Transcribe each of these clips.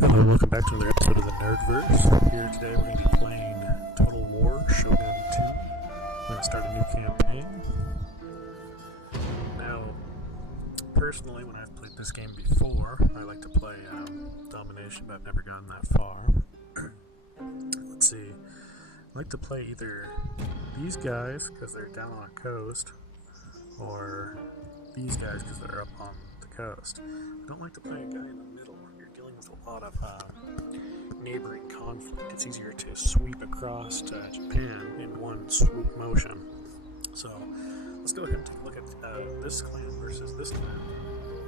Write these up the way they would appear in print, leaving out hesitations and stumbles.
Hello, welcome back to another episode of the Nerdverse. Here today we're going to be playing Total War Shogun 2. We're going to start a new campaign. Now, personally, when I've played this game before, I like to play Domination, but I've never gotten that far. Let's see. I like to play either these guys, because they're down on a coast, or these guys, because they're up on the coast. I don't like to play a guy in the middle. You're dealing with a lot of neighboring conflict. It's easier to sweep across to Japan in one swoop motion. So let's go ahead and take a look at this clan versus this clan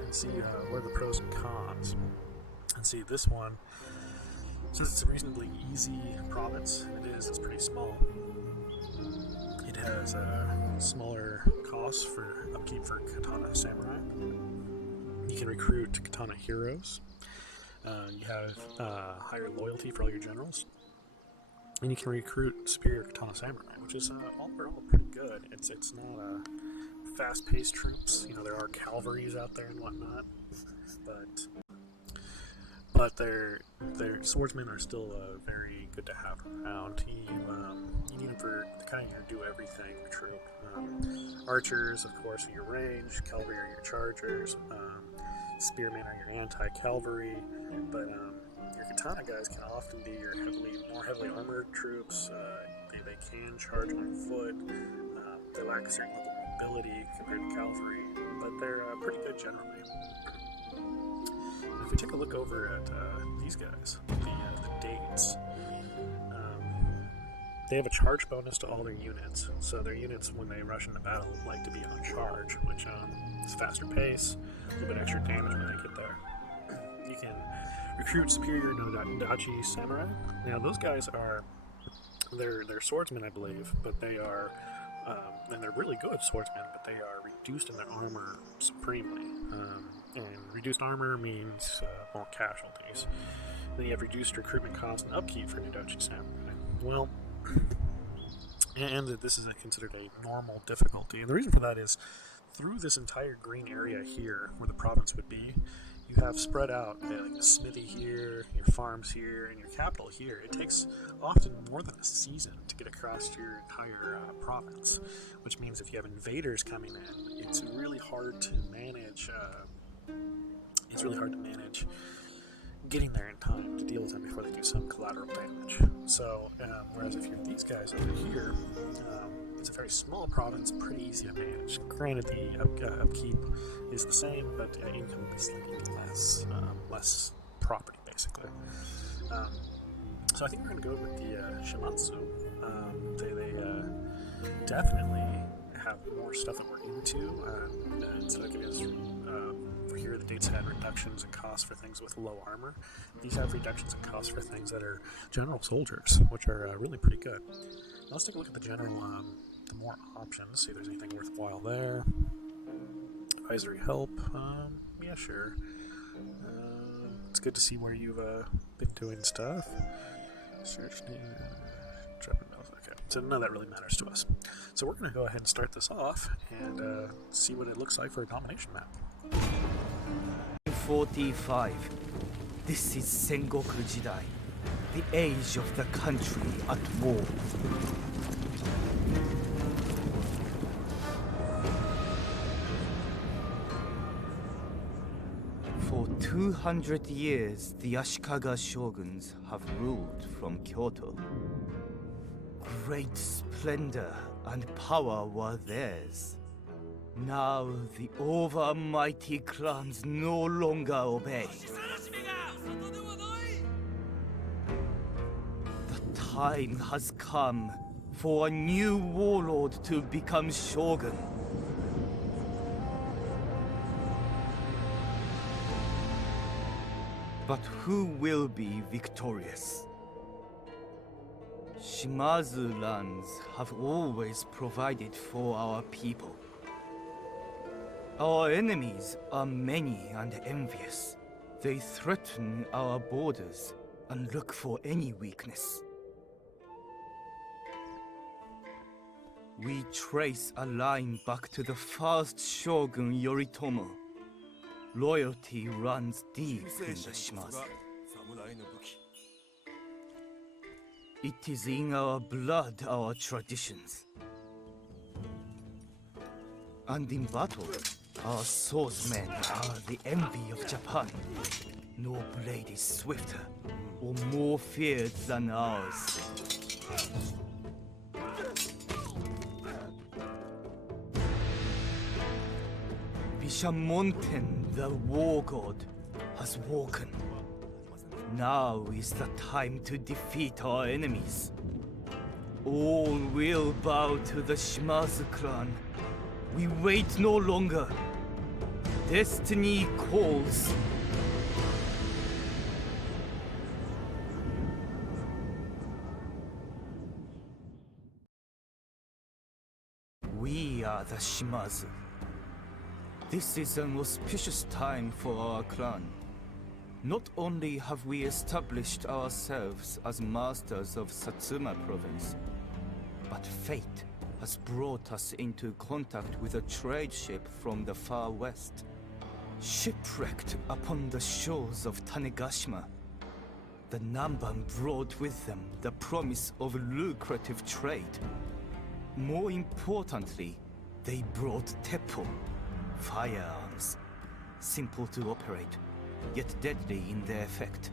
and see what are the pros and cons. And see, this one, since it's a reasonably easy province, it's pretty small. It has smaller costs for upkeep for katana samurai. You can recruit katana heroes. You have higher loyalty for all your generals. And you can recruit superior katana samurai, which is overall pretty good. It's not fast-paced troops. You know, there are cavalries out there and whatnot, but their swordsmen are still very good to have around. You need them for the kind of do everything troop. Archers, of course, are your range. Cavalry are your chargers. Spearmen are your anti-cavalry, but your katana guys can often be your more heavily armored troops. They can charge on foot. They lack a certain level of mobility compared to cavalry, but they're pretty good generally. If we take a look over at these guys, the dates, they have a charge bonus to all their units. So their units, when they rush into battle, like to be on charge, which is faster pace, a little bit extra damage when they get there. You can recruit superior Nodachi samurai. Now those guys they're swordsmen, I believe, but they are, and they're really good swordsmen, but they are reduced in their armor supremely. And reduced armor means more casualties. Then you have reduced recruitment cost and upkeep for Nodachi samurai. Well, and this is considered a normal difficulty. And the reason for that is, through this entire green area here, where the province would be, you have spread out like a smithy here, your farms here, and your capital here. It takes often more than a season to get across your entire province, which means if you have invaders coming in, it's really hard to manage. Getting there in time to deal with them before they do some collateral damage. So, whereas if you're these guys over here, it's a very small province, pretty easy to manage. Granted, the upkeep is the same, but income is slightly less property, basically. So I think we're going to go with the Shimatsu. They definitely have more stuff that we're into. It's like it is. Here the dates had reductions in costs for things with low armor. These have reductions in costs for things that are general soldiers, which are really pretty good. Now let's take a look at the general, the more options, see if there's anything worthwhile there. Advisory help, yeah, sure. It's good to see where you've been doing stuff. Search okay, so none of that really matters to us. So we're going to go ahead and start this off and see what it looks like for a domination map. 45. This is Sengoku Jidai, the age of the country at war. For 200 years, the Ashikaga shoguns have ruled from Kyoto. Great splendor and power were theirs. Now the overmighty clans no longer obey. The time has come for a new warlord to become shogun. But who will be victorious? Shimazu lands have always provided for our people. Our enemies are many and envious. They threaten our borders and look for any weakness. We trace a line back to the first Shogun Yoritomo. Loyalty runs deep in the Shimazu. It is in our blood, our traditions. And in battle, our swordsmen are the envy of Japan. No blade is swifter or more feared than ours. Bishamonten, the war god, has woken. Now is the time to defeat our enemies. All will bow to the Shimazu clan. We wait no longer. Destiny calls. We are the Shimazu. This is an auspicious time for our clan. Not only have we established ourselves as masters of Satsuma province, but fate has brought us into contact with a trade ship from the far west. Shipwrecked upon the shores of Tanegashima, the Namban brought with them the promise of lucrative trade. More importantly, they brought teppo, firearms, simple to operate, yet deadly in their effect.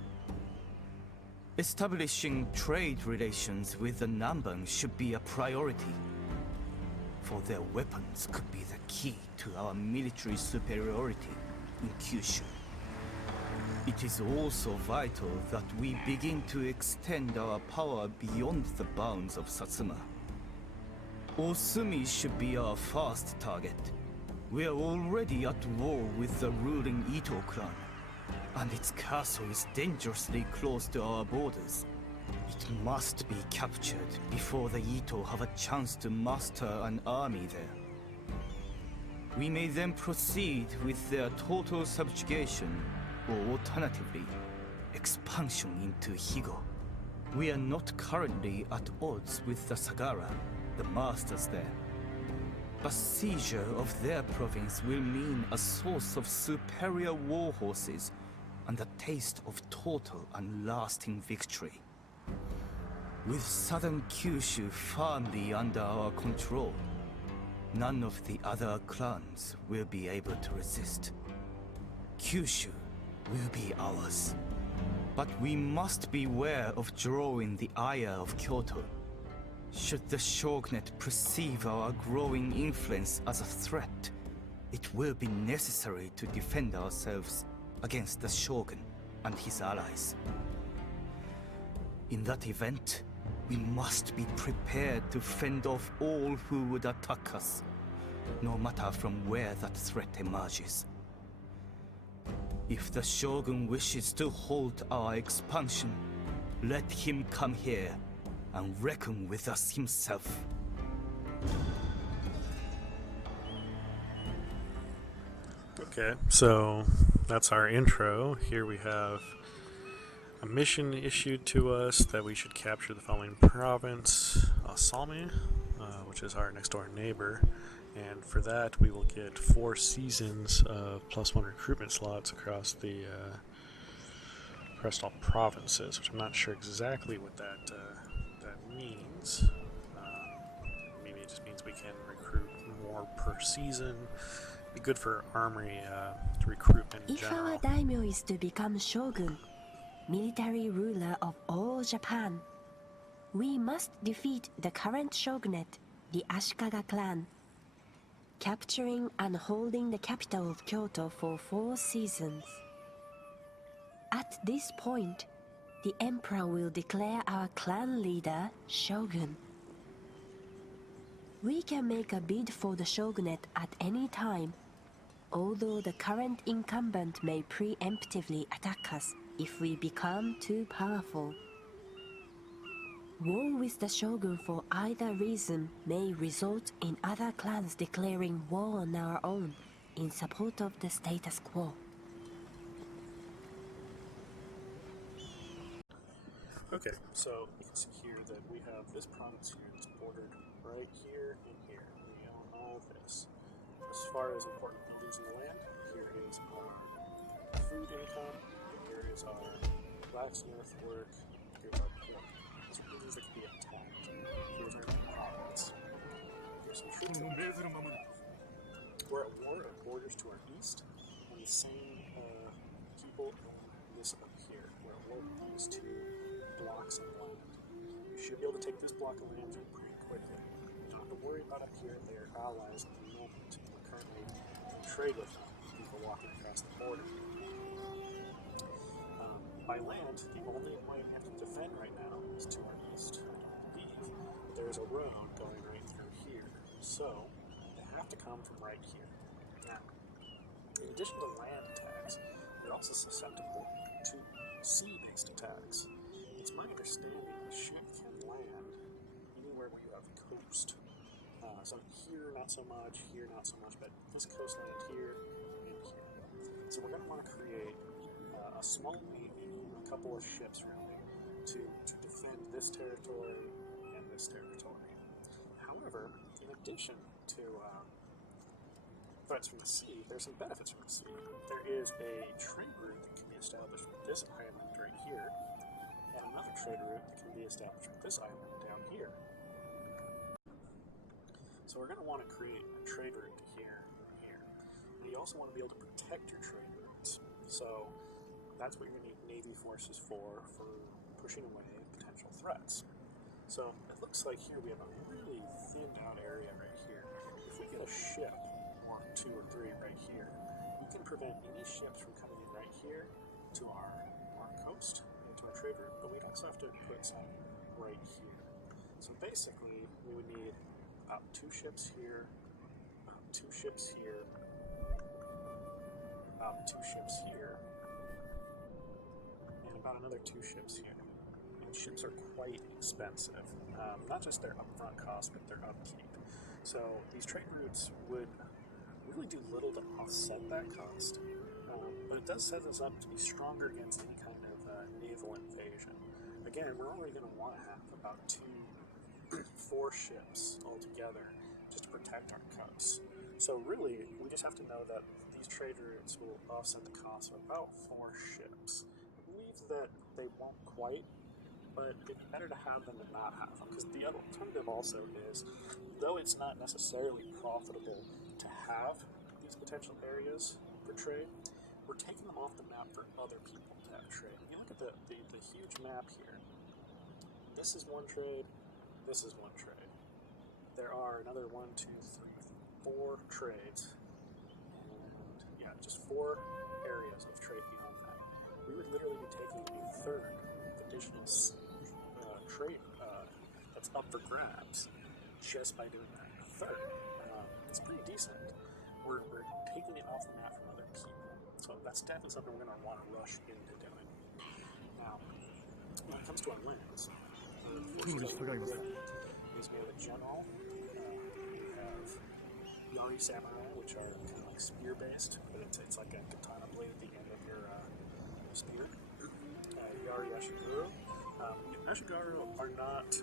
Establishing trade relations with the Namban should be a priority, for their weapons could be the key to our military superiority in Kyushu. It is also vital that we begin to extend our power beyond the bounds of Satsuma. Osumi should be our first target. We are already at war with the ruling Ito clan, and its castle is dangerously close to our borders. It must be captured before the Ito have a chance to muster an army there. We may then proceed with their total subjugation, or alternatively, expansion into Higo. We are not currently at odds with the Sagara, the masters there. But seizure of their province will mean a source of superior war horses and a taste of total and lasting victory. With southern Kyushu firmly under our control, none of the other clans will be able to resist. Kyushu will be ours. But we must beware of drawing the ire of Kyoto. Should the Shogunate perceive our growing influence as a threat, it will be necessary to defend ourselves against the Shogun and his allies. In that event, we must be prepared to fend off all who would attack us, no matter from where that threat emerges. If the Shogun wishes to halt our expansion, let him come here and reckon with us himself. Okay, so that's our intro. Here we have a mission issued to us that we should capture the following province, Asami, which is our next door neighbor. And for that, we will get 4 seasons of +1 recruitment slots across the across all provinces, which I'm not sure exactly what that means. Maybe it just means we can recruit more per season. Be good for armory recruitment in If general. our daimyo is to become shogun, military ruler of all Japan, we must defeat the current shogunate, the Ashikaga clan, capturing and holding the capital of Kyoto for 4 seasons. At this point, the emperor will declare our clan leader shogun. We can make a bid for the shogunate at any time, although the current incumbent may preemptively attack us if we become too powerful. War with the shogun for either reason may result in other clans declaring war on our own in support of the status quo. Okay, so you can see here that we have this province here that's bordered right here and here. We own all this. As far as important buildings in the land, here is our food income, here is our blacksmith work. Here's our port. These are areas that can be attacked. Here's our province. Here's some troops. We're at war at borders to our east, and the same people own this up here. We're at war with these two blocks of land. You should be able to take this block of land pretty quickly. You don't have to worry about up here. They are allies at the moment. We're currently in trade with them, people walking across the border. By land, the only way we have to defend right now is to our east. I believe there's a road going right through here, so they have to come from right here. Now, in addition to land attacks, they're also susceptible to sea-based attacks. It's my understanding the ship can land anywhere where you have a coast. So here, not so much, here, not so much, but this coastline here and here. So we're going to want to create a small navy, a couple of ships really, to defend this territory and this territory. However, in addition to threats from the sea, there's some benefits from the sea. There is a trade route that can be established with this island right here, and another trade route that can be established with this island down here. So we're going to want to create a trade route to here and here. And you also want to be able to protect your trade routes. So that's what you're going to need Navy forces for pushing away potential threats. So it looks like here we have a really thinned out area right here. If we get a ship, or 2 or 3 right here, we can prevent any ships from coming in right here to our coast and to our trade route, but we'd also have to put some right here. So basically, we would need about 2 ships here, 2 ships here, about 2 ships here, and about another 2 ships here. And ships are quite expensive. Not just their upfront cost, but their upkeep. So these trade routes would really do little to offset that cost, but it does set us up to be stronger against any kind of naval invasion. Again, we're only going to want to have about 4 ships altogether just to protect our coasts. So really, we just have to know that these trade routes will offset the cost of about 4 ships. I believe that they won't quite, but it'd be better to have them than not have them, because the alternative also is, though it's not necessarily profitable to have these potential areas for trade, we're taking them off the map for other people to have trade. If you look at the huge map here, this is one trade, this is one trade. There are another 1, 2, 3, 4 trades, and yeah, just 4 areas of trade beyond that. We would literally be taking a third of additional trade that's up for grabs just by doing that. A third. It's pretty decent. We're taking it off the map from other people. So that's definitely something we're going to want to rush into doing. Now, when it comes to our lands, is we have a general, we have Yari Samurai, which are kind of like spear-based, but it's like a katana blade at the end of your spear. Yari Yashiguru. Yashiguru are not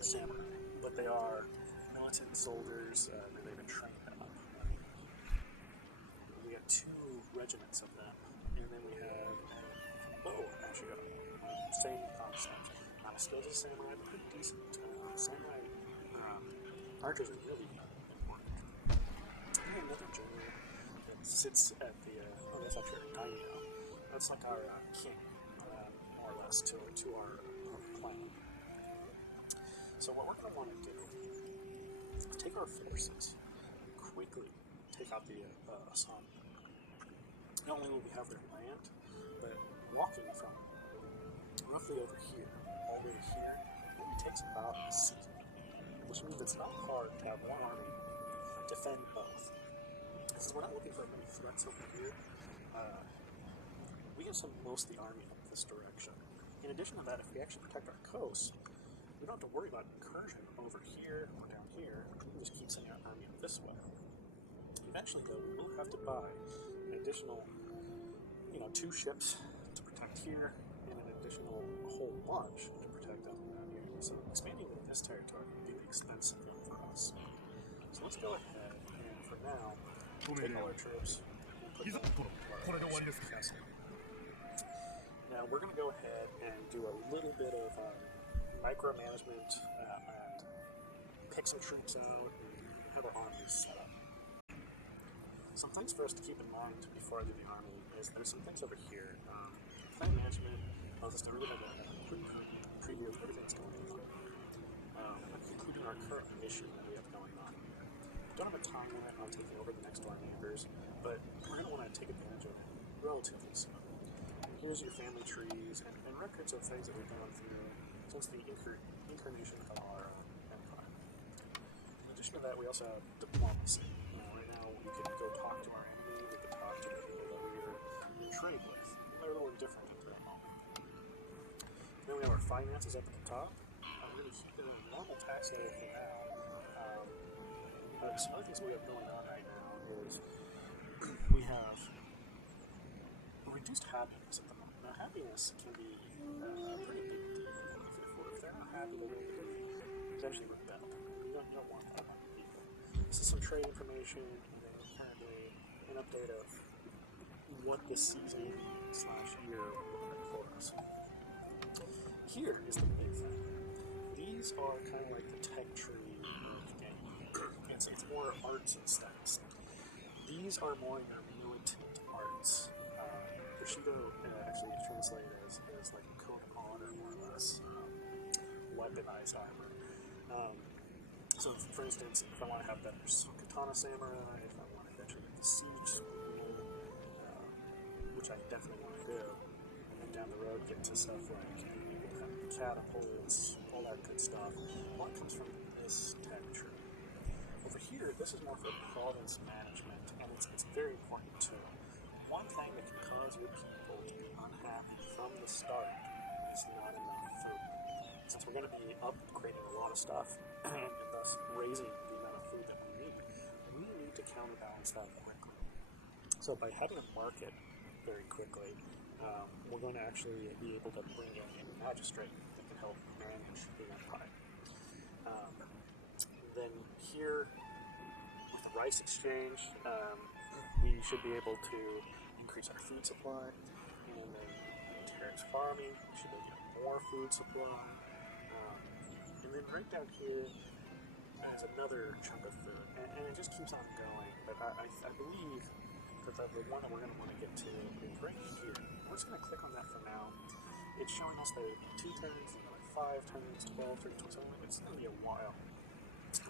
samurai, but they are militant soldiers. They've been trained up. We have 2 regiments of them, and then we have Ashigaru. Same concept. Not as skilled as samurai, but pretty decent. Samurai archers are really important. We have another general that sits at the. That's actually our daimyo. That's like our king, more or less, to our clan. So what we're going to want to do is take our forces and quickly take out the Asami. Not only will we have their land, but walking from roughly over here all the way to here only takes about a season, which means it's not hard to have one army defend both. Since we're not looking for many threats over here, we can send most of the army up this direction. In addition to that, if we actually protect our coast, we don't have to worry about incursion over here or down here. We can just keep sending our army up this way. Eventually, though, we will have to buy an additional, 2 ships to protect here, and an additional whole bunch to protect down here. So expanding this territory would be an expensive one for us. So let's go ahead and, for now, take all our troops and put them into our castle. Now, we're going to go ahead and do a little bit of micromanagement and pick some troops out and have our armies set up. Some things for us to keep in mind before I do the army is there's some things over here. Plan management allows us to really have a quick preview of everything that's going on, including our current mission that we have going on. We don't have a time limit on taking over the next door neighbors, but we're going to want to take advantage of it relatively soon. Here's your family trees and records of things that we've gone through since the incarnation of our empire. In addition to that, we also have diplomacy. Right now, we can go talk to our enemy, we can talk to the people that we're in trade with. They're a little indifferent at that moment. Then we have our finances up at the top. I'm going to keep it a normal tax area for now. Some other things we have going on right now is we have reduced happiness at the moment. Now, happiness can be a pretty big deal. If they're not happy, they're going to potentially rebel. You don't want that among people. This is some trade information, and then currently an update of what this season / year will look like for us. Here is the big thing. These are kind of like the tech tree of the game. It's more arts and stats. These are more your militant arts. Bushido actually is translated as like a code of honor, more or less, weaponized armor. So, for instance, if I want to have better katana samurai, if I want to eventually get the siege school, which I definitely want to do, and then down the road get to stuff like catapults, all that good stuff, all that comes from this tech tree. Over here, this is more for province management, and it's very important too. One thing that can cause your people to be unhappy from the start is not enough food. Since we're going to be upgrading a lot of stuff, and thus raising the amount of food that we need to counterbalance that quickly. So by having a market very quickly, we're going to actually be able to bring in a magistrate that can help manage the empire. Then here, with the rice exchange, we should be able to increase our food supply, and then terrace farming, we should be able to get more food supply, and then right down here is another chunk of food, and it just keeps on going, but I believe that the one that we're going to want to get to is right here. We're just going to click on that for now. It's showing us that 2 turns, 5 turns, 12 turns, 27, it's going to be a while.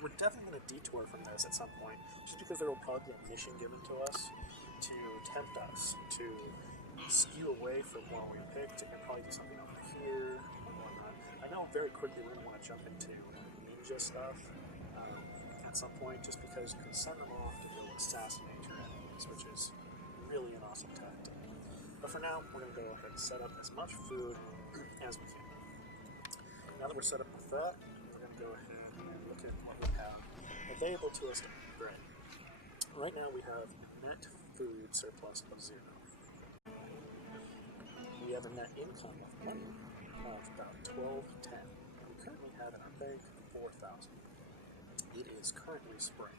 We're definitely going to detour from this at some point, just because there will probably be a mission given to us to tempt us to skew away from what we picked and probably do something over here or whatnot. I know very quickly we're going to want to jump into ninja stuff at some point, just because you can send them off to go assassinate your enemies, which is really an awesome tactic. But for now, we're going to go ahead and set up as much food as we can. Now that we're set up with that, we're going to go ahead and look at what we have available to us to upgrade. Right now we have net food surplus of 0. We have a net income of money of about 1210. And we currently have in our bank 4,000. It is currently spring.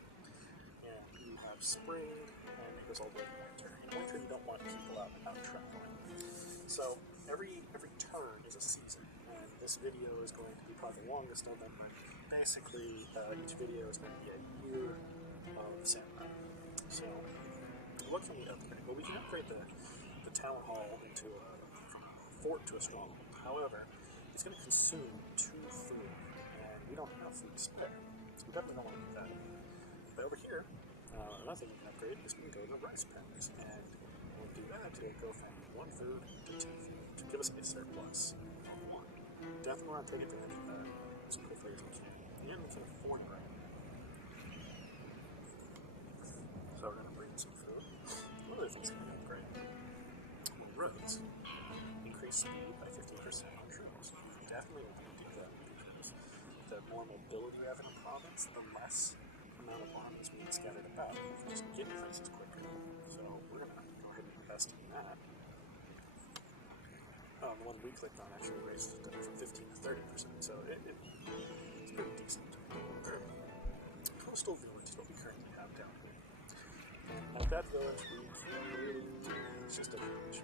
And you have spring, and it goes all the way to winter. In winter, you don't want people out traveling. So every turn is a season, and this video is going to be probably the longest of them, but basically each video is going to be a year of samurai. So what can we upgrade? Well, we can upgrade the town hall into from a fort to a stronghold. However, it's going to consume 2 food, and we don't have food to spare, so we definitely don't want to do that. But over here, another thing you can upgrade is we can go to rice pens, and we'll do that to go from 1 food to 2 food to give us a surplus of 1. Definitely want to take advantage of that as quickly as we can, and we can afford it right. So we're going to bring in some food. One other thing's going to upgrade. Well, roads. Increase speed by 50% on troops. Definitely want to do that, because the more mobility we have in a province, the less amount of armies we need scattered about. We can just get places quicker. So we're going to go ahead and invest in that. The one we clicked on actually raised it from 15 to 30%, so it's pretty decent. Coastal village is what we currently have down here. At that village, we can't really do, it's just a village.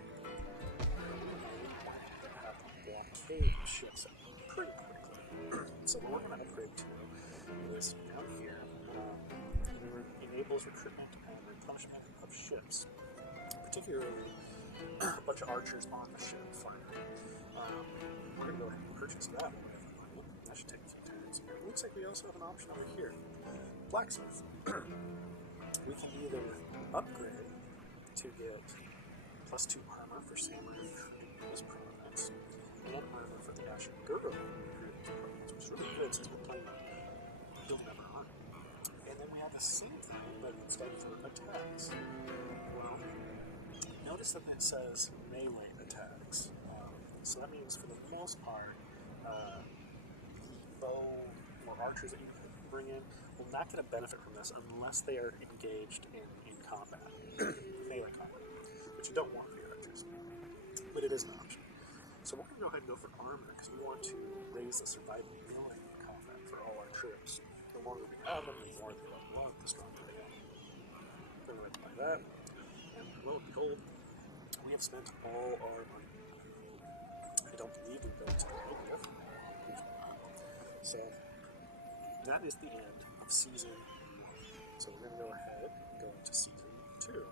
pay ships up pretty quickly. So what we're going to upgrade to is down here. It enables recruitment and replenishment of ships, particularly a bunch of archers on the ship firing. We're going to go ahead and purchase that with money. That should take a few turns. It looks like we also have an option over here. Blacksmith. We can either upgrade to get +2 armor for samurai this province, and armor for the Ashiguro province, which is really good since we're playing building up our army. And then we have the same thing, but instead for attacks. Well, notice that it says melee attacks. So that means for the most part, the bow or archers that you bring in will not get a benefit from this unless they are engaged in combat, melee combat, which you don't want for your archers, but it is an option. So we're going to go ahead and go for armor because we want to raise the survivability in combat for all our troops. The longer we have them, the more they level up, the stronger they are. We're going to buy that, and lo and behold, we have spent all our money. I don't believe we built negative. So that is the end of season 1. So we're going to go ahead and go into season 2.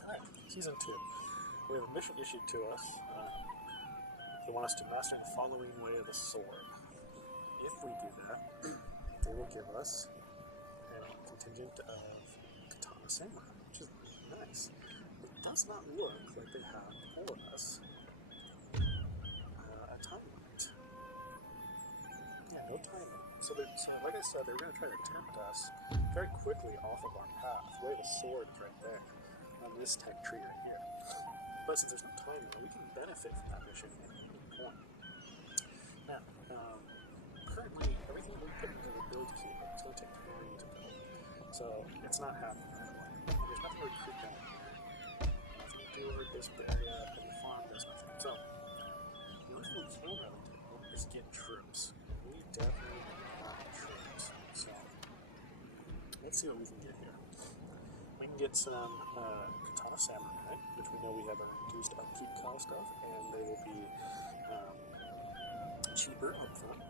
Alright, season 2. We have a mission issued to us. They want us to master the following way of the sword. If we do that, they will give us a contingent of katana samurai, which is really nice. It does not look like they have told us a time limit. Yeah, no time limit. So like I said, they're going to try to tempt us very quickly off of our path. Where the sword is right there on this tech tree right here. But since there's no time limit, we can benefit from that mission at any point. Now, currently, everything we put into the build queue is going to take time to build. So it's not happening right away. There's nothing to recruit down here. Nothing to do over this area, and the farm does nothing. So, the only thing we can really do is get troops. We definitely have troops. So, let's see what we can get here. We can get some katana samurai, which we know we have a reduced upkeep cost of, and they will be cheaper up front.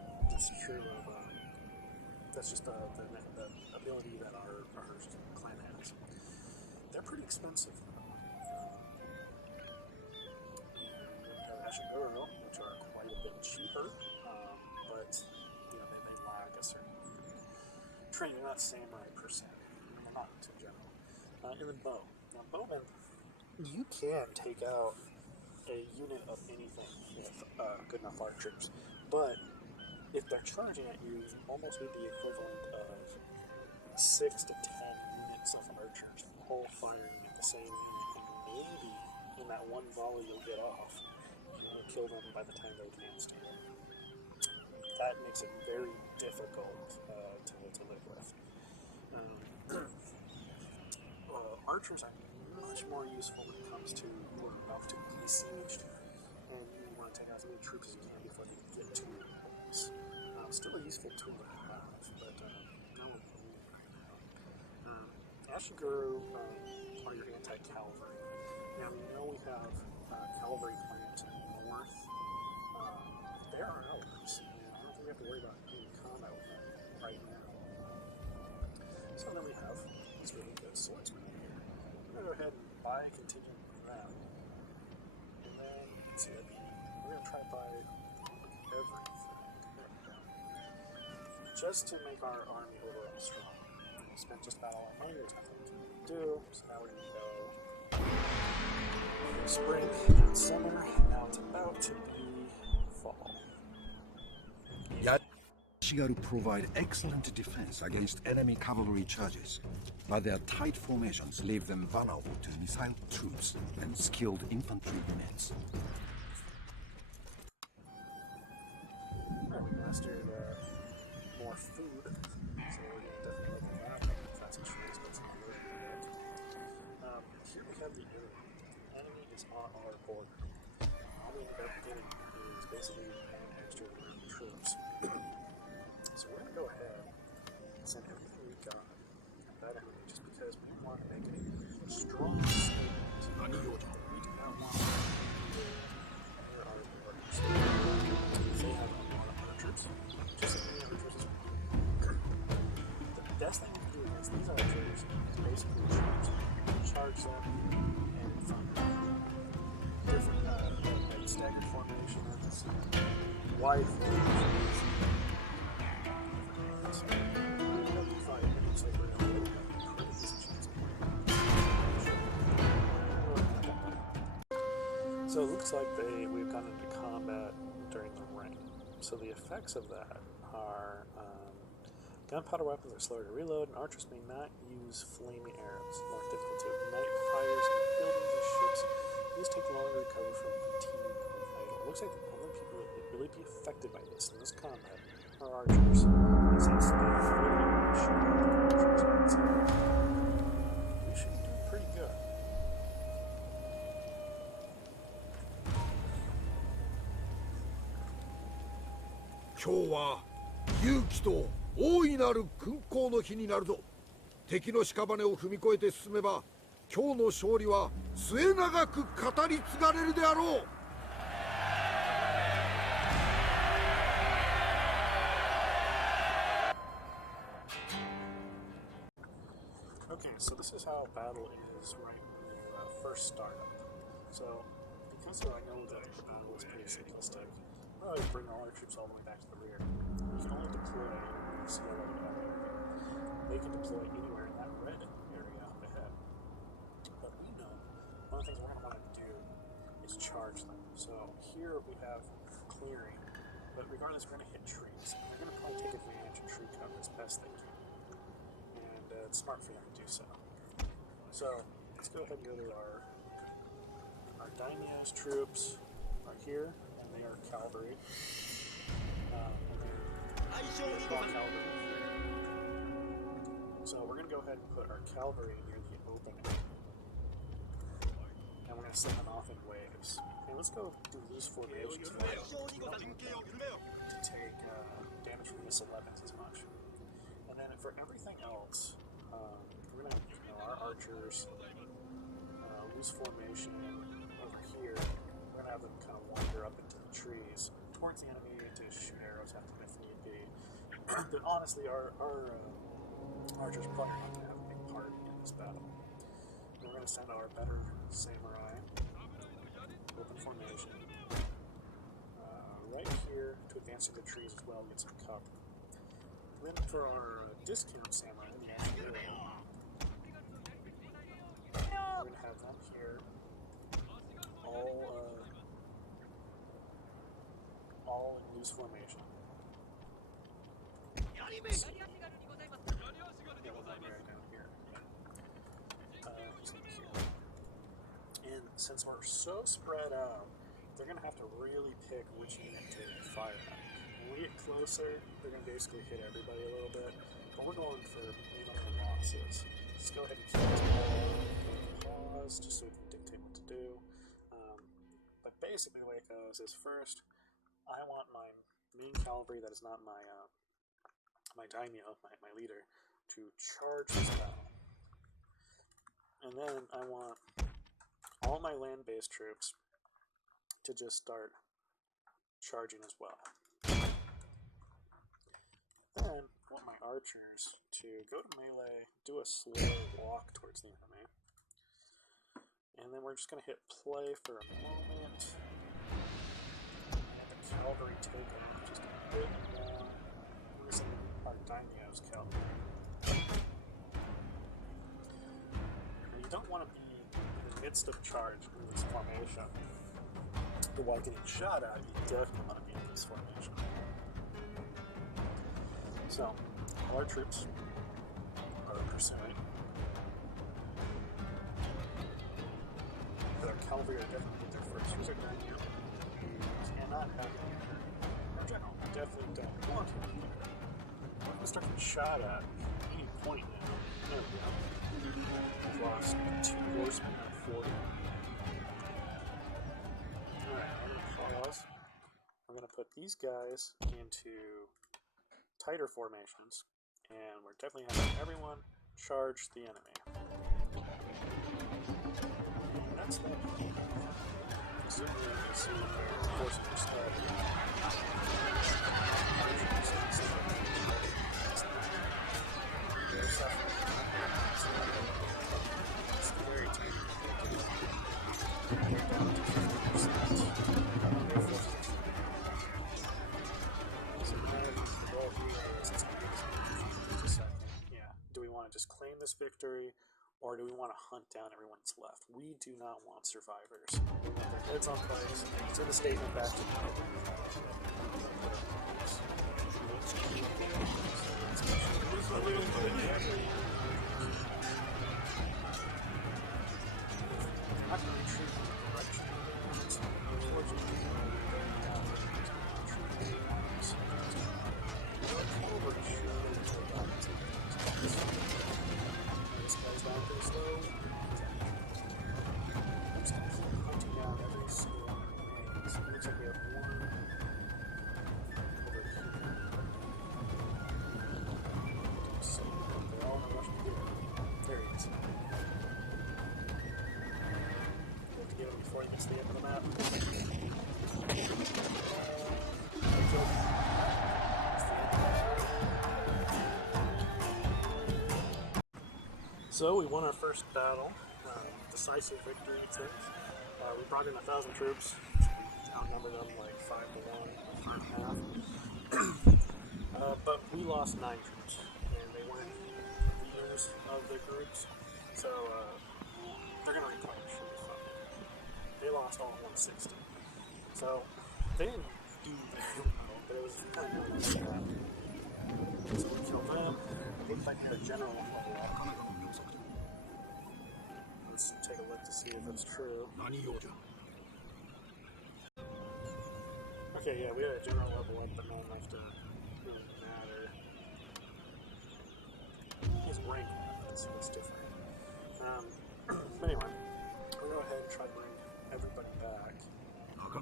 That's just the ability that our clan has. They're pretty expensive. We have Ashiguro, which are quite a bit cheaper, but they lack a certain training. They're not samurai per se. They're not in general. And then bow. Now bowmen, you can take out a unit of anything with good enough archers, but if they're charging at you, you almost need the equivalent of 6 to 10 units of archers all firing at the same unit, and maybe in that one volley you'll get off, and you'll kill them by the time they're advanced. That makes it very difficult to live with. Archers are much more useful when it comes to you're about to be besieged, and you want to take out as many troops as you can before they get to your homes. Still a useful tool to have, but no one can use it right now. Ashiguro are your anti-cavalry. Now, we know we have cavalry plant north. There are ours. I don't think we have to worry about any combat with them right now. So then we have these really good swordsmen in here. We're going to go ahead and buy a contingent of them. And then, let's see, we're going to try to buy everything. Just to make our army overall strong. We spent just about all our money, there's nothing we can do, so now we're going to go spring and summer, and now it's about to be fall. Ashigaru provide excellent defense against enemy cavalry charges, but their tight formations leave them vulnerable to missile troops and skilled infantry units. We mastered more food, so we're going to definitely look at that. That's a choice, but it's not working yet. Here we have the enemy. The enemy is on our border. All we end up getting is basically extra troops. So we're going to go ahead and send everything we got that enemy just because we want to make a strong statement. We do not want to near our archers. They have a lot of archers, just like many archers as well. The best thing we can do against these archers is basically charge them and from different like staggered formations, wide formations, so it looks like we've gone into combat during the ring. So the effects of that are gunpowder weapons are slower to reload, and archers may not use flaming arrows, more difficult to ignite fires in buildings and ships. These take longer to recover from fatigue or idle. It looks like the only people that would really be affected by this in this combat are archers. It seems to be really archers. We should do pretty good. 今日は勇気と大いなる勲功の日になるぞ。敵の屍を踏み越えて進めば、今日の勝利は末永く語り継がれるであろう。Okay, so this is how battle is right when you first start up. So, because I know that the battle is pretty simplistic, I always bring all our troops all the way back to the rear. You can only deploy in this yellow area. They can deploy anywhere in that red area up ahead. But we know one of the things we're going to want to do is charge them. So here we have clearing, but regardless, we're going to hit trees. They're going to probably take advantage of tree cover as best they can. And it's smart for them to do so. So let's go ahead and go to our daimyo's troops are here, and they are cavalry. Cavalry here. So we're going to go ahead and put our cavalry near the opening, and we're going to send them off in waves. And let's go do these formations to take damage from missile weapons as much. And then for everything else, we're going to, our archers lose formation over here. We're going to have them kind of wander up into the trees towards the enemy to shoot arrows at them if need be. But honestly, our archers are probably not going to have a big part in this battle. We're going to send our better samurai, open formation, right here to advance through the trees as well, get some cover. Then for our discount samurai, the engineering, we're going to have them here, all in loose formation. And since we're so spread out, they're going to have to really pick which unit to fire at. When we get closer, they're going to basically hit everybody a little bit, but we're going for minimum losses. Let's go ahead and kill this all, pause, just so we can dictate what to do. But basically the way it goes is first, I want my main cavalry that is not my my daimyo, my leader, to charge this battle. And then I want all my land-based troops to just start charging as well. Then I want my archers to go to melee, do a slow walk towards the enemy. And then we're just going to hit play for a moment. And the cavalry take off just a bit more. We're going to send our daimyo's cavalry. And you don't want to be in the midst of charge in this formation. But while getting shot at, you definitely want to be in this formation. So, all our troops are pursuing. But our cavalry are definitely there first. Who's our daimyo? Cannot have him here. Our general, definitely don't want him here. We're going to start getting shot at any point now. There we go. We've lost 2 horsemen out of 40. Alright, I'm going to pause. I'm going to put these guys into tighter formations, and we're definitely having everyone charge the enemy. That's that. Assuming you see the force of the start. They're suffering. It's very tiny. They're down to 50%. Their force is so now the ball here is just a second. Yeah. Do we want to just claim this victory, or do we want to hunt down everyone that's left? We do not want survivors. We want their heads on pikes. It's in the statement back to this guy's down pretty slow. I'm just going to keep hunting down every single one of the remains. It looks like we have one over here. So they're all in a rush to get it. There he is. We have to get him before he gets to the end of the map. So we won our first battle, decisive victory, I think. We brought in 1,000 troops, outnumbered them like 5-1, 5.5. But we lost 9 troops, and they weren't leaders of the groups, so they're going to replenish. They lost all at 160. So they didn't do very well, but it was kind of nice. So we killed them. Looked like their general level up. Let's take a look to see if that's true. Okay, yeah, we had a general level up, but not enough to really matter. His rank, that's what's different. But anyway, we'll go ahead and try to bring everybody back. Yeah, we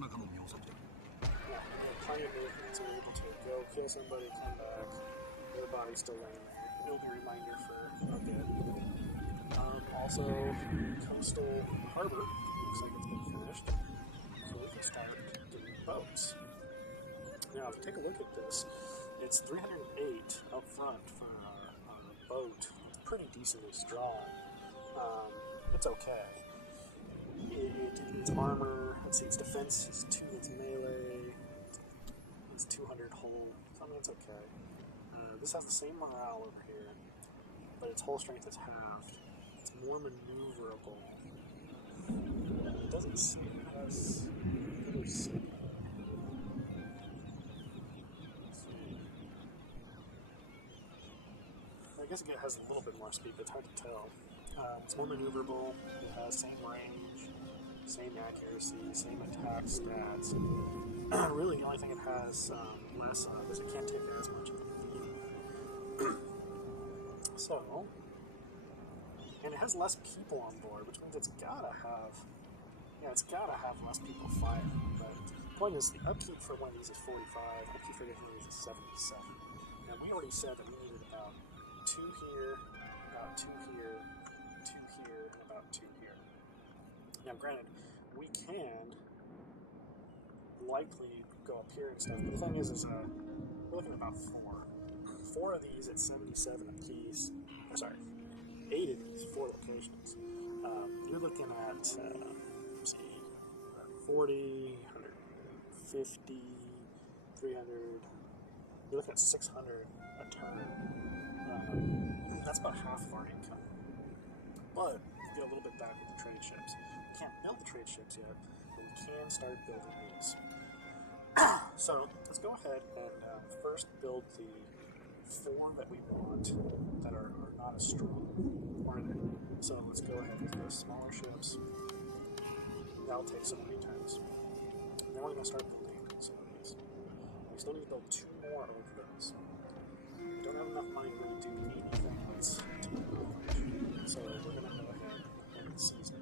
had plenty of movement, so we were able to go kill somebody, come back. Their body's still laying there. It'll be a reminder for a bit. Also, Coastal Harbor looks like it's been finished, so we can start getting boats. Now, if you take a look at this, it's 308 up front for our boat. It's pretty decently strong. It's okay. Its armor, let's see, its defense is 2, its melee, it's 200 hull, so I mean, it's okay. This has the same morale over here, but its hull strength is halved. It's more maneuverable. It doesn't seem as good as... I guess it has a little bit more speed, but it's hard to tell. It's more maneuverable, it has same range, same accuracy, same attack stats. Really, the only thing it has less of is it can't take as much of the beating. So, and it has less people on board, which means it's gotta have less people fighting. But the point is, the upkeep for one of these is 45, upkeep for different these is 77. And we already said that we needed about 2 here, about 2 here, 2 here, and about 2 here. Now, granted, we can likely go up here and stuff, but the thing is we're looking at about 4. 4 of these at 77 apiece. I'm sorry, 8 of these, 4 locations. You're looking at, let's see, 40, 150, 300. You're looking at 600 a turn. That's about half of our income. But you get a little bit back with the trade ships. We can't build the trade ships yet, but we can start building these. So let's go ahead and first build the 4 that we want that are not as strong. So let's go ahead with the smaller ships. That'll take so many turns. And then we're going to start building some of these. We still need to build 2 more of those. We don't have enough money really to do anything else to build. So we're going to go ahead and seize it.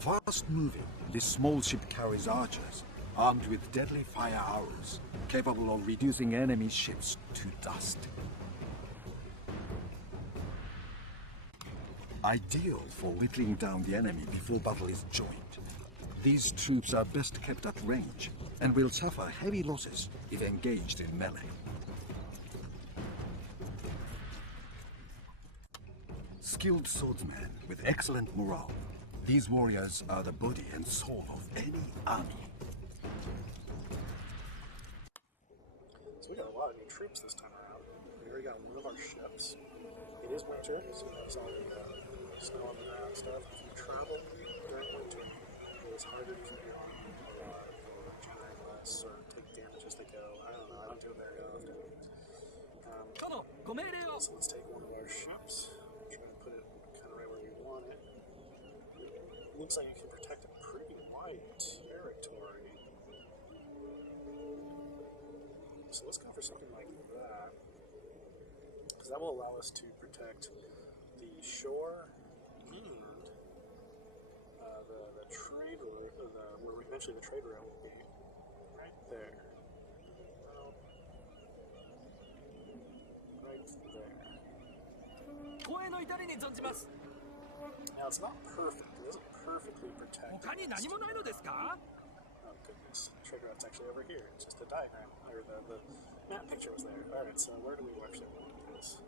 Fast moving, this small ship carries archers, armed with deadly fire arrows, capable of reducing enemy ships to dust. Ideal for whittling down the enemy before battle is joined. These troops are best kept at range and will suffer heavy losses if engaged in melee. Skilled swordsmen with excellent morale. These warriors are the body and soul of any army. So we got a lot of new troops this time around. We already got one of our ships. It is winter, so there's all the snow on the ground and stuff. If you travel during winter, it is harder to keep your army generate less or take damage as they go. I don't know, I don't do it very often. So let's take one of our ships, try to put it kind of right where we want it. Looks like you can protect a pretty wide territory. So let's go for something like that, because that will allow us to protect the shore and the trade route, where eventually the trade route will be right there. Right there. Now it's not perfect. It doesn't perfectly protect. Oh goodness, the trade route's actually over here. It's just a diagram, or the map picture was there. Alright, so where do we actually want this?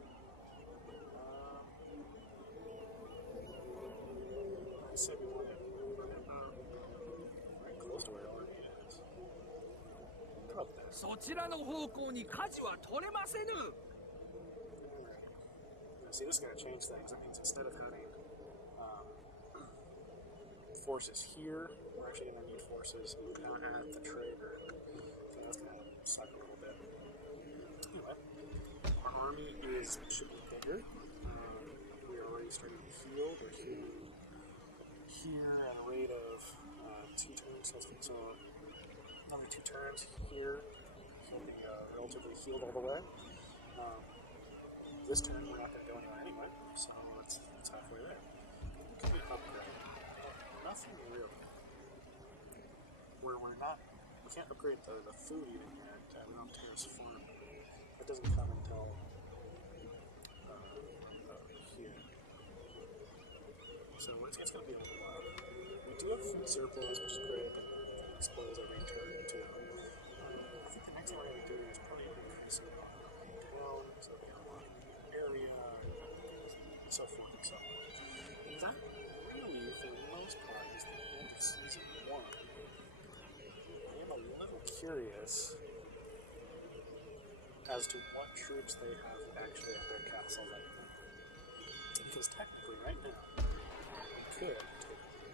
I say we want it right close to where it already is. About there. そちらの方向に舵は取れませぬ。 See, this is going to change things. That means instead of having forces here, we're actually going to need forces down at the trade route. So that's going to suck a little bit. Anyway, our army should be bigger. We are already starting to heal. We're healing here at a rate of 2 turns. So let's fix another 2 turns here. So we'll be relatively healed all the way. This turn, we're not going to go anywhere anyway, so it's halfway there. Can we upgrade? Nothing really. We can't upgrade the food eating yet. We don't have terrace farm. That doesn't come until here. So it's going to be a little while. We do have food surplus, which is great, but it explodes every turn too. I think the next thing we're going to do is probably increase it down, so we have a lot of area, and so forth and so on. And that really, for the most part, is the end of Season 1. I am a little curious as to what troops they have actually at their castle right now. Because technically, right now, we could take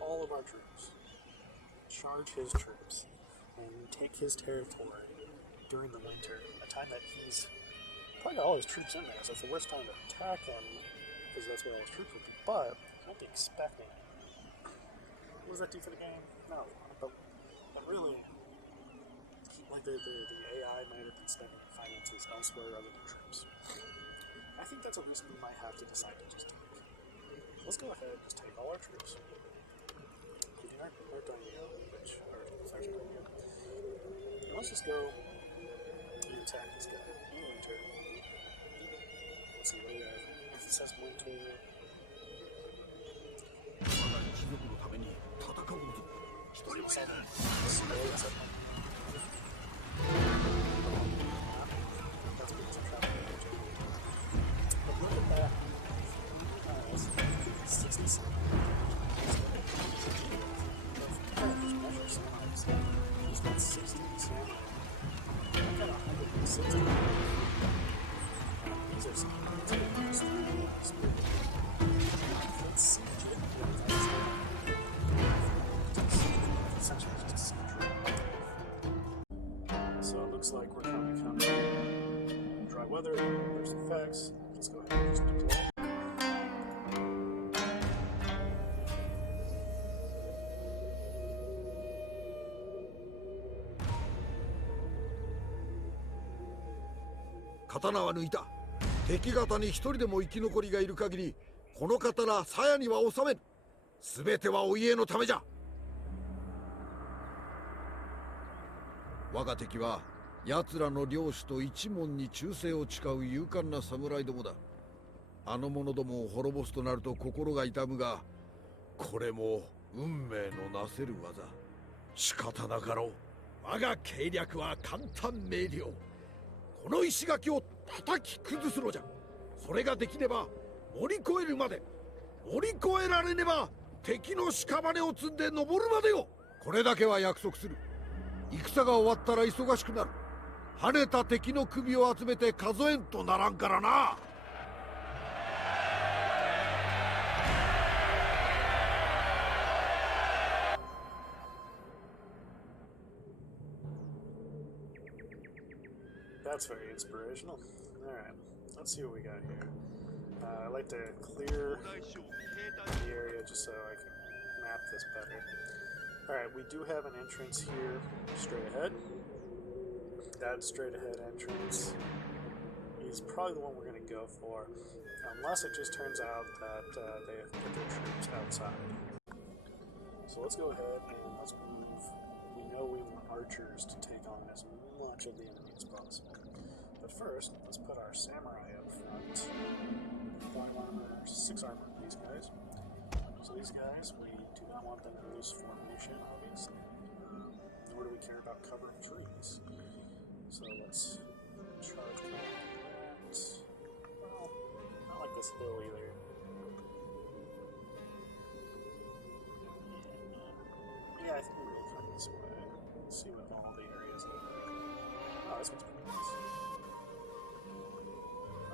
all of our troops, charge his troops, and take his territory during the winter, a time that he's probably got all his troops in there, so it's the worst time to attack him, because that's where all his troops would be. But I don't be expecting it. What does that do for the game? No, but really, like the AI might have been spending finances elsewhere other than troops. I think that's a reason we might have to decide to just take. Let's go ahead and just take all our troops, including our Daimyo, which are Sergeant Daimyo. And let's just go and attack this guy. Let's see, what do we have? Emphasis winter. That's because I'm traveling. But look at that. That's 67. He's got 60, so I've got 160. These are some let's see. Essentially just a siege. So it looks like we're coming. Dry weather, there's effects. Let's go ahead and just deploy.刀は抜いた。敵方に一人でも生き残りがいる限り、この刀鞘には収めぬ。すべてはお家のためじゃ。我が敵は奴らの領主と一門に忠誠を誓う勇敢な侍どもだ。あの者どもを滅ぼすとなると心が痛むが、これも運命のなせる技。仕方なかろう。我が計略は簡単明瞭。この石垣を叩き崩すのじゃ。それができねば乗り越えるまで、乗り越えられねば敵の屍を積んで登るまでよ。これだけは約束する。戦が終わったら忙しくなる。跳ねた敵の首を集めて数えんとならんからな。That's very inspirational. Alright, let's see what we got here. I like to clear the area just so I can map this better. Alright, we do have an entrance here straight ahead. That straight ahead entrance is probably the one we're going to go for, unless it just turns out that they have put their troops outside. So let's go ahead and let's move. We know we want archers to take on as much of the enemy as possible. But first, let's put our samurai up front. 5 armor, 6 armor, these guys. So these guys, we do not want them to lose formation, obviously. Nor do we care about covering trees. So let's charge that. Well, not like this hill either. Yeah, I think we're going to come this way. Let's see what all the areas look like. Oh, this one's pretty nice.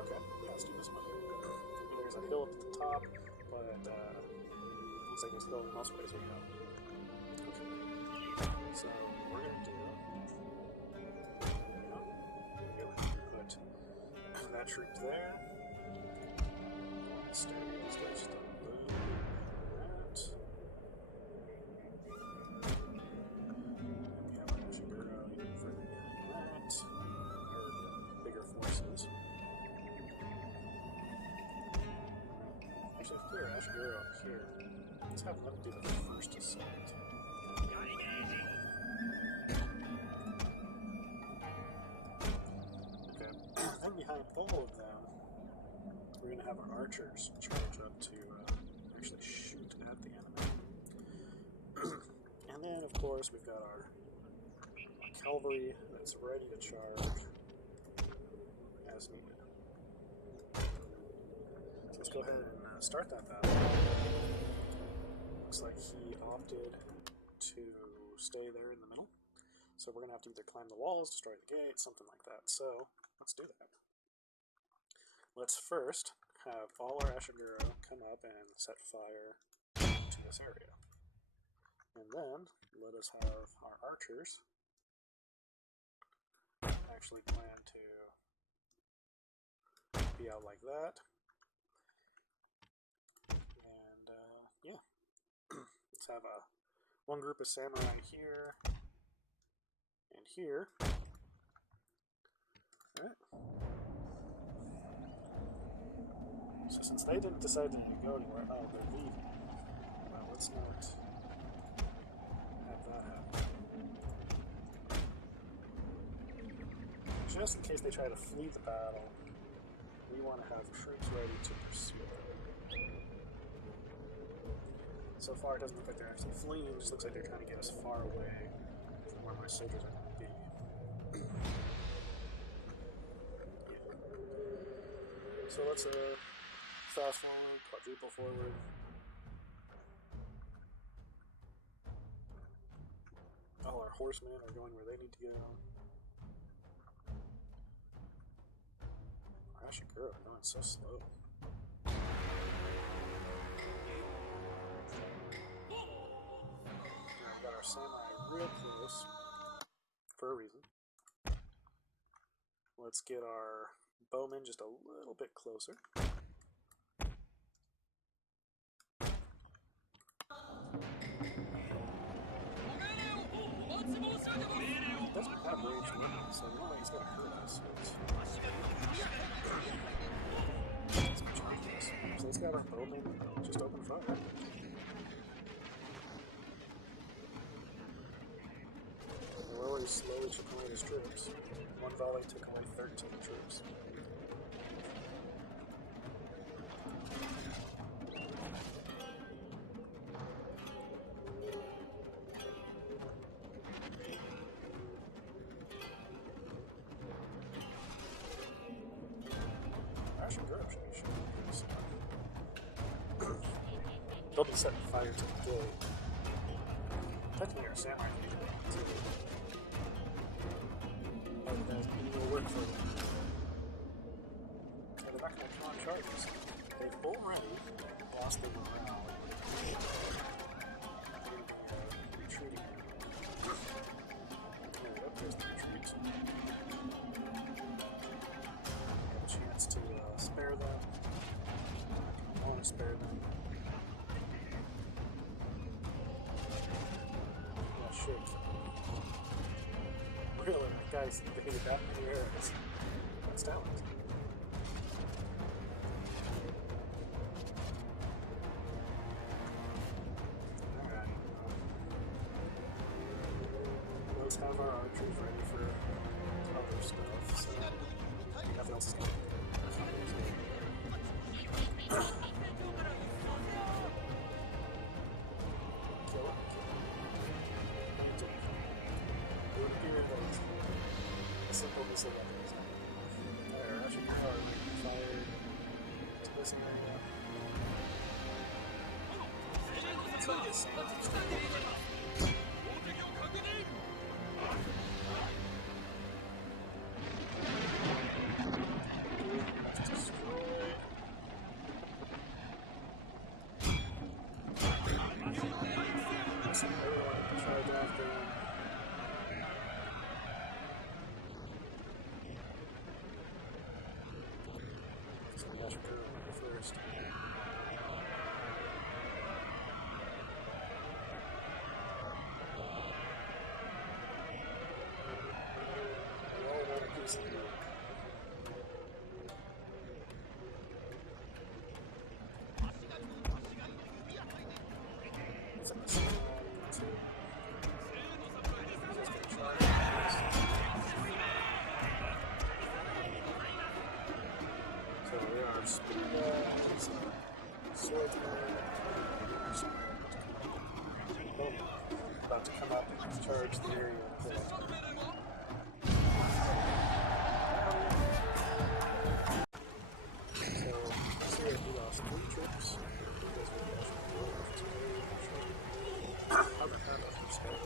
Okay, yeah, let's do this one. There's a hill up at the top, but looks like there's a hill most ways we go. Okay. So we're gonna do. Put that troop there. Stay these guys just a little that. We have an Ashiguro even further behind that. Or bigger forces. Actually, if we clear Ashiguro up here, let's have them do the first assault. Okay, then behind all of them, we're going to have our archers charge up to actually shoot at the enemy. And then, of course, we've got our cavalry that's ready to charge as needed. So let's go ahead and start that battle. Looks like he opted to stay there in the middle. So we're going to have to either climb the walls, destroy the gate, something like that. So let's do that. Let's first have all our Ashiguro come up and set fire to this area. And then let us have our archers actually plan to be out like that. And yeah, let's have one group of samurai here and here. Alright. So since they didn't decide to go anywhere, oh, they're leaving. Well, let's not have that happen. Just in case they try to flee the battle, we want to have troops ready to pursue them. So far, it doesn't look like they're actually fleeing, it just looks like they're trying to get us far away from where my soldiers are going to be. So let's fast forward, quadruple forward. All our horsemen are going where they need to go. Our Ashiguro are going so slow. We've got our samurai real close for a reason. Let's get our bowmen just a little bit closer. He doesn't have rage limit, so the only way he's going to hurt us is so let's get our bowmen just open fire. Where slowly chipping away his troops. One volley took away 13 troops. Actually, good. They'll be setting fire to the gate. Technically, our samurai can do that too. But that's will work for them. So they're not going to come on charges. They've already lost their morale. Retreating. There's the retreat. Have a chance to spare them. I want to spare them. Really, guys, they need that many arrows. That's talent. Alright. Let's have our archers ready for other stuff, so nothing else is going to simple missile weapons. Alright, Russian power fired to this area. So I guess destroyed. So everyone charge after. First. About to come up and charge the area. So, we lost 3 troops. How the hell did we start?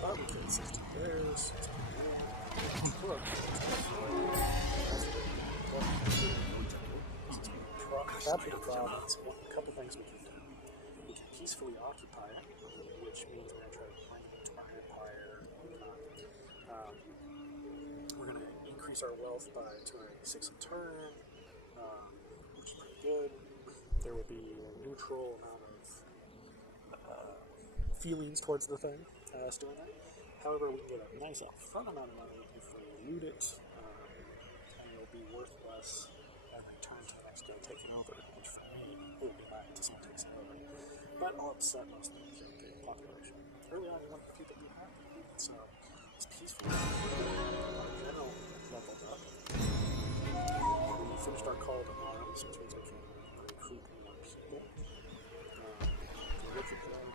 Thought we killed 60 bears. Look. Capture the province. A couple things we can do. We can peacefully occupy it, which means we're going to try to bring it to our empire. We're going to increase our wealth by 286 a turn, which is pretty good. There will be a neutral amount of feelings towards the thing us doing that. However, we can get a nice upfront amount of money if we loot it, and it'll be worth less every turn to the next guy taking over, which for me, it would be nice to someone takes it over. But I'll upset most of the population. Early on, you want people to be happy, so it's peaceful. Our general leveled up. We finished our call to arms, which means we can recruit more people.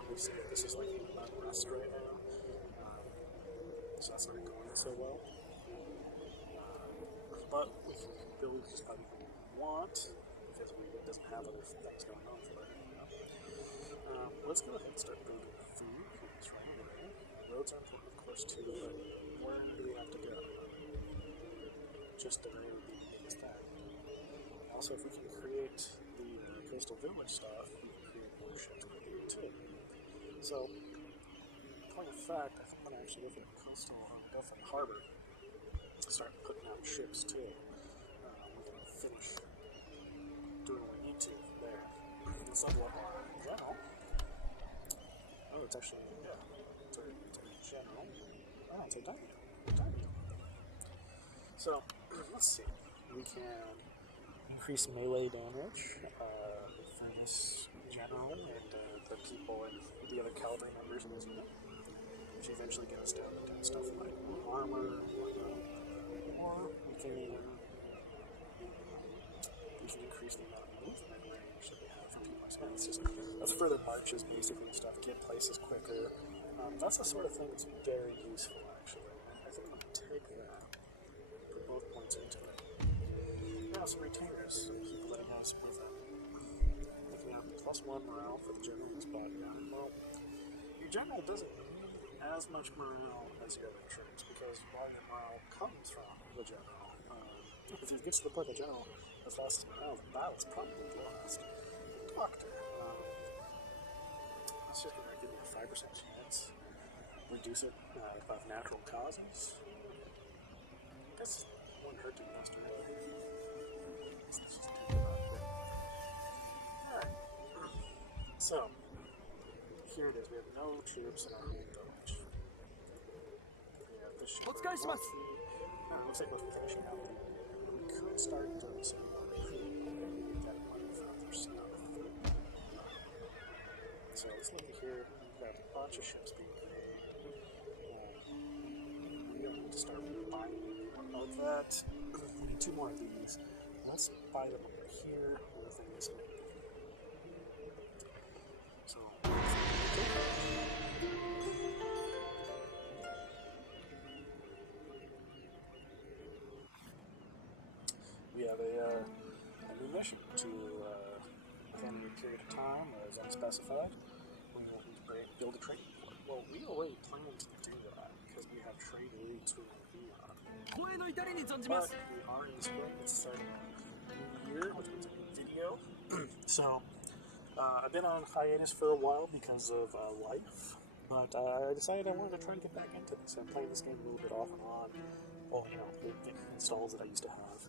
We see that this is like unrest right now, so that's not going so well. But we can build just about anything we want, because it doesn't have other things going on for it. Let's go ahead and start building food. It's right away. Roads are important, of course, too, but where do we have to go? Just the way would be the biggest thing. Also, if we can create the coastal village stuff, we can create more ships with it, too. So, point of fact, I think I'm going to actually look at coastal Dolphin Harbor. Start putting out ships too. We can finish doing what we need to there. Let's level up our general. Oh, it's actually, yeah, it's a general. Oh, it's a daimyo. So, let's see. We can increase melee damage for this general and the people and the other cavalry members in this unit. which eventually gets down to stuff like armor and whatnot. Or we can increase the amount of movement range that we have for people. So it's just that's further marches basically and stuff, get places quicker. That's the sort of thing that's very useful actually. I think I'm gonna take that, put both points into it. Now some retainers, keep letting us with them. Picking up +1 morale for the general in this spot. Yeah, well, your general doesn't need as much morale as your other troops because all your morale comes from the general. If it gets to the point of the general as fast as morale, the battle's probably lost. Doctor, that's just going to give me a 5% chance. Reduce it of natural causes. I guess it wouldn't hurt to invest early. Let's just take it out quick. Alright. So, here it is. We have no troops in our home village. Yeah, this should Let's go go, Shimas. looks like we're finishing up. We could start doing some more recruiting and get money further south. So let's look at here. We've got a bunch of ships being made. We don't need to start buying more of that. We need 2 more of these. Let's buy them over here where things may be. So we have a new mission to within a period of time that is unspecified. We will need to build a trading port. Well, we already planned to do that because we have trade routes we want to be on. 光栄の至りに存じま But す we are in the spring. It's starting a new year, which means a new video. So I've been on hiatus for a while because of life, but I decided I wanted to try and get back into this. I'm playing this game a little bit off and on. Well, you know, the installs that I used to have.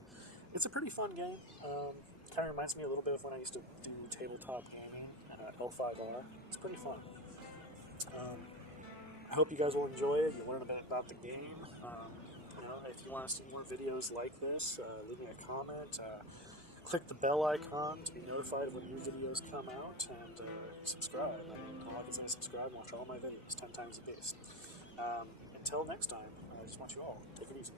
It's a pretty fun game. Kind of reminds me a little bit of when I used to do tabletop gaming at L5R. It's pretty fun. I hope you guys will enjoy it. You'll learn a bit about the game. You know, if you want to see more videos like this, leave me a comment. Click the bell icon to be notified when new videos come out, and subscribe. I mean, all I can say is subscribe and watch all my videos 10 times a day. Until next time, I just want you all take it easy.